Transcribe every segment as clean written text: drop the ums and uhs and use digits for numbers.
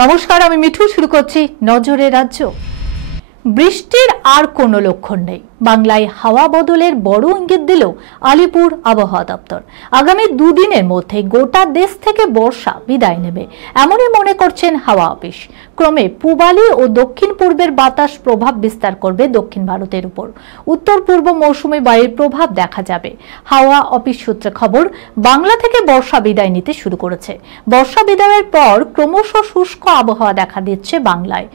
নমস্কার, আমি মিঠু। শুরু করছি নজরে রাজ্য। বৃষ্টির আর কোনো লক্ষণ নেই। বাংলায় হাওয়া বদলের বড় ইঙ্গিত দিল আলিপুর আবহাওয়া দপ্তর। আগামী দুদিনের মধ্যে গোটা দেশ থেকে বর্ষা বিদায় নেবে, এমনই মনে করছেন হাওয়া অফিস। ক্রমে পূবালি ও দক্ষিণ পূর্বের বাতাস প্রভাব বিস্তার করবে দক্ষিণ ভারতের উপর। উত্তর পূর্ব মৌসুমী বায়ুর প্রভাব দেখা যাবে। হাওয়া অফিস সূত্রে খবর, বাংলা থেকে বর্ষা বিদায় নিতে শুরু করেছে। বর্ষা বিদায়ের পর ক্রমশ শুষ্ক আবহাওয়া দেখা দিচ্ছে বাংলায়।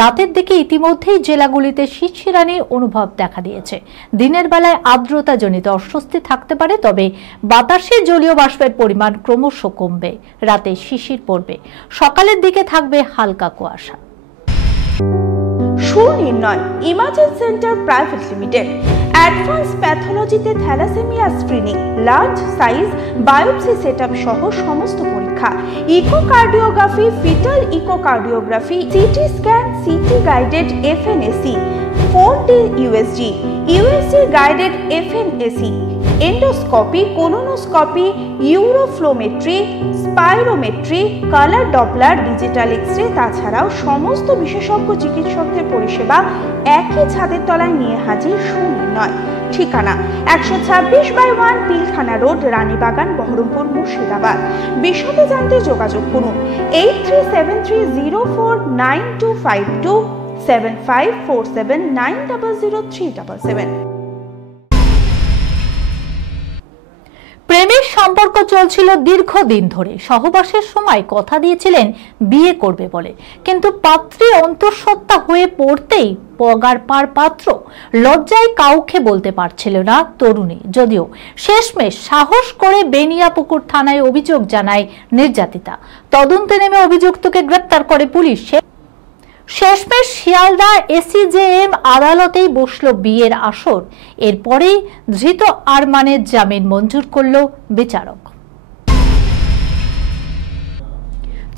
রাতের দিকে ইতিমধ্যেই জেলাগুলিতে শীতশিরানি অনুভব দেখা দিয়েছে। দিনের বেলায় আর্দ্রতাজনিত অস্বস্তি থাকতে পারে, তবে বাতাসে জলীয় বাষ্পের পরিমাণ ক্রমশ কমবে। রাতে শিশির পড়বে, সকালের দিকে থাকবে হালকা কুয়াশা। Sunirnoy imaging centre private limited advance প্যাথোলজিতে thalassemia screening, large size biopsy setup সহ সমস্ত পরীক্ষা, echocardiography, fetal echocardiography, CT scan, CT guided FNAC, 4D USG, USG guided FNAC, endoscopy, colonoscopy, uroflowmetry, spirometry, colour Doppler, digital X ray, তাছাড়াও সমস্ত বিশেষজ্ঞ চিকিৎসকদের পরিষেবা একই ছাদের তলায় নিয়ে হাজির সুনির্ণয়। ঠিকানা 126/1 পিলখানা রোড, রানীবাগান, বহরমপুর, মুর্শিদাবাদ। বিশদে জানতে যোগাযোগ করুন 8373049252 7547900377। প্রেমের সম্পর্ক চলছিল দীর্ঘদিন ধরে। সহবাসের সময় কথা দিয়েছিলেন বিয়ে করবে বলে, কিন্তু পাত্রী অন্তঃসত্ত্বা হয়ে পড়তেই পগার পার পাত্র। লজ্জায় কাউকে বলতে পারছিল না তরুণী, যদিও শেষমেশ সাহস করে বেনিয়াপুকুর থানায় অভিযোগ জানায় নির্যাতিতা। তদন্তে নেমে অভিযুক্তকে গ্রেপ্তার করে পুলিশ। শেষমেশ শিয়ালদা এসিজেএম আদালতেই বসল বিয়ের আসর। এরপরেই ধৃত আরমানের জামিন মঞ্জুর করল বিচারক।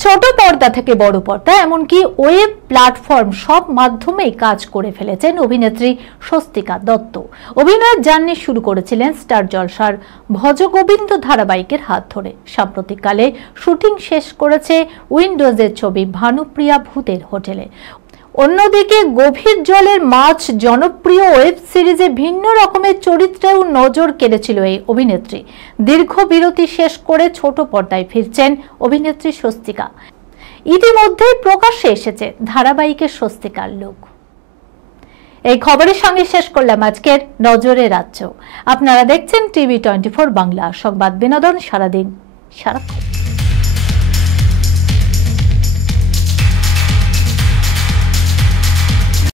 ছোট পর্দা থেকে বড় পর্দা, এমনকি ওয়েব প্ল্যাটফর্ম, সব মাধ্যমেই কাজ করে ফেলেছেন অভিনেত্রী স্বস্তিকা দত্ত। অভিনয়ের জার্নি শুরু করেছিলেন স্টার জলসার ভজগোবিন্দ ধারাবাহিকের হাত ধরে। সাম্প্রতিককালে শুটিং শেষ করেছে উইন্ডোজের ছবি ভানুপ্রিয়া ভূতের হোটেলে। অন্যদিকে গভীর জলের মাছ জনপ্রিয় ওয়েব সিরিজে ভিন্ন রকমের চরিত্রেও নজর কেড়েছিল এই অভিনেত্রী। দীর্ঘ বিরতি শেষ করে ছোট পর্দায় ফিরছেন অভিনেত্রী স্বস্তিকা। ইতিমধ্যেই প্রকাশ্যে এসেছে ধারাবাহিকের স্বস্তিকার লুক। এই খবরের সঙ্গে শেষ করলাম আজকের নজরে রাজ্য। আপনারা দেখছেন টিভি 24 বাংলা, সংবাদ বিনোদন সারাদিন সারাক্ষণ।